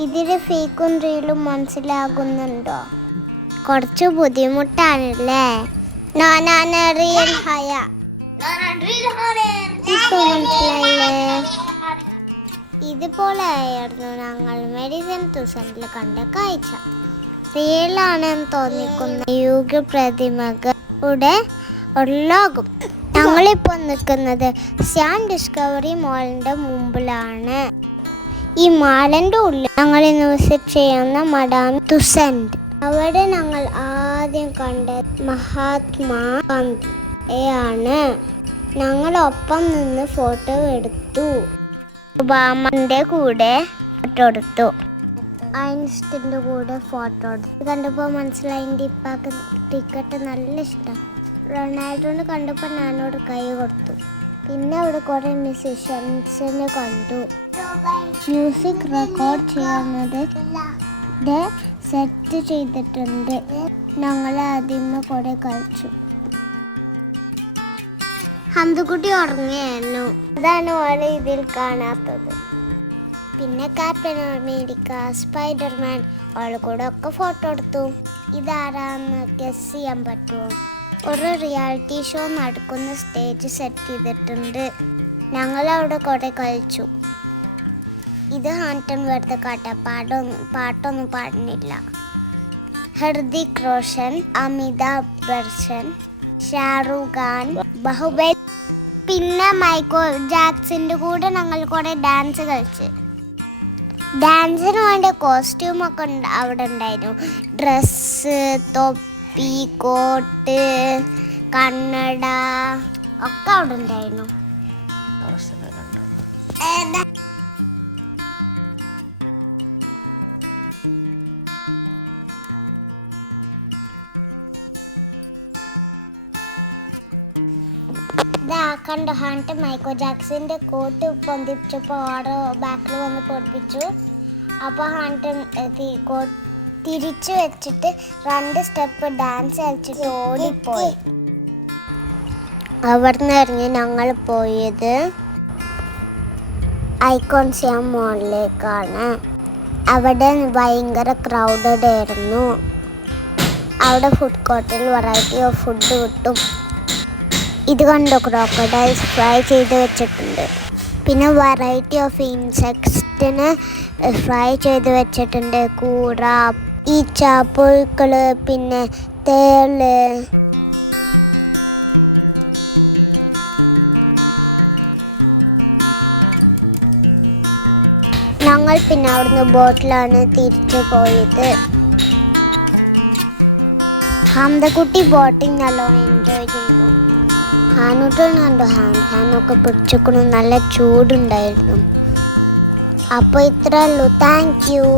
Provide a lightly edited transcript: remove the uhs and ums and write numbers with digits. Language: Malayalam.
ഇതിന് ഫേക്കും റീലും മനസ്സിലാകുന്നുണ്ടോ? കുറച്ച് ബുദ്ധിമുട്ടാണല്ലേ? റിയൽ ഹയ ഇപ്പൊ മനസ്സിലായില്ലേ? ഇതുപോലെയായിരുന്നു ഞങ്ങൾ മെഡിസിൻ തുസനിൽ കണ്ട കാഴ്ച. റിയലാണെന്ന് തോന്നിക്കുന്ന യുഗ പ്രതിമകളുടെ ഒരു ലോകം. ഞങ്ങളിപ്പോൾ നിൽക്കുന്നത് സ്യാം ഡിസ്കവറി മാളിൻ്റെ മുമ്പിലാണ്. ഈ മാളിൻ്റെ ഉള്ളിൽ ഞങ്ങൾ ഇന്ന് വിസിറ്റ് ചെയ്യുന്ന മഡാം തുസൻഡ്. അവിടെ ഞങ്ങൾ ആദ്യം കണ്ടത് മഹാത്മാ ഗാന്ധിയെയാണ്. ഞങ്ങളൊപ്പം നിന്ന് ഫോട്ടോ എടുത്തു. ഒബാമയുടെ കൂടെ ഫോട്ടോ എടുത്തു. ഐൻസ്റ്റീൻ്റെ കൂടെ ഫോട്ടോ എടുത്തു. കണ്ടപ്പോൾ മനസ്സിലായി എൻ്റെ ഇപ്പാക്ക് ടിക്കറ്റ് നല്ല ഇഷ്ടം. റൊണാൾഡോനെ കണ്ടപ്പോൾ ഞാനോട് കൈ കൊടുത്തു. പിന്നെ അവിടെ കുറേ മ്യൂസിഷ്യൻസിനെ കണ്ടു. മ്യൂസിക് റെക്കോർഡ് ചെയ്യുന്നത് സെറ്റ് ചെയ്തിട്ടുണ്ട്. ഞങ്ങൾ ആദ്യമേ കുറേ കളിച്ചു. ഹന്തുക്കുട്ടി ഉറങ്ങിയായിരുന്നു. അതാണ് ഓളെ ഇതിൽ കാണാത്തത്. പിന്നെ ക്യാപ്റ്റൻ അമേരിക്ക, സ്പൈഡർമാൻ, ഓളെ കൂടെ ഒക്കെ ഫോട്ടോ എടുത്തു. ഇതാരാന്ന് ഗസ് ചെയ്യാൻ പറ്റുമോ? ഒരു റിയാലിറ്റി ഷോ നടക്കുന്ന സ്റ്റേജ് സെറ്റ് ചെയ്തിട്ടുണ്ട്. ഞങ്ങളവിടെ കുറേ കളിച്ചു. ഇത് ഹാൻട്ടൺ വെറുതെ പാട്ടൊന്നും പാടുന്നില്ല. ഹൃതിക് റോഷൻ, അമിതാഭ് ബച്ചൻ, ഷാറുഖ് ഖാൻ, ബാഹുബലി, പിന്നെ മൈക്കൽ ജാക്സന്റെ കൂടെ ഞങ്ങൾ കുറേ ഡാൻസ് കളിച്ച്. ഡാൻസിന് വേണ്ട കോസ്റ്റ്യൂമൊക്കെ അവിടെ ഉണ്ടായിരുന്നു. ഡ്രസ്സ്, തൊപ്പി, കോട്ട്, കണ്ണട ഒക്കെ അവിടെ ഉണ്ടായിരുന്നു. കണ്ടോ, ഹാൻട്ട് മൈക്കൽ ജാക്സന്റെ കോട്ട് പൊന്തിച്ചപ്പോൾ ഓരോ ബാക്കിൽ വന്ന് പൊടിപ്പിച്ചു. അപ്പോൾ ഹാൻട്ട് കോട്ട് തിരിച്ചു വെച്ചിട്ട് 2 സ്റ്റെപ്പ് ഡാൻസ് കളിച്ചിട്ട് ഓടിപ്പോയി. അവിടുന്ന് ഇറങ്ങി ഞങ്ങൾ പോയത് ഐക്കോൺ സ്യാം മോളിലേക്കാണ്. അവിടെ ഭയങ്കര ക്രൗഡഡ് ആയിരുന്നു. അവിടെ ഫുഡ് കോർട്ടിൽ വെറൈറ്റി ഓഫ് ഫുഡ് കിട്ടും. ഇത് കണ്ടോ, ക്രോക്കഡൈൽസ് ഫ്രൈ ചെയ്ത് വെച്ചിട്ടുണ്ട്. പിന്നെ വെറൈറ്റി ഓഫ് ഇൻസെക്ട്സിന് ഫ്രൈ ചെയ്ത് വെച്ചിട്ടുണ്ട്. കൂറ, ഈച്ച, പുഴുക്കൾ, പിന്നെ തേള്. ഞങ്ങൾ പിന്നെ അവിടുന്ന് ബോട്ടിലാണ് തിരിച്ചു പോയത്. ഹംദക്കുട്ടി ബോട്ടിങ് നല്ലോണം എൻജോയ് ചെയ്തു. ഹാനൂട്ടൻ കണ്ടു, ഹാനൊക്കെ പിടിച്ചിക്കണം. നല്ല ചൂടുണ്ടായിരുന്നു. അപ്പോൾ ഇത്രേ ഉള്ളൂ. Thank you.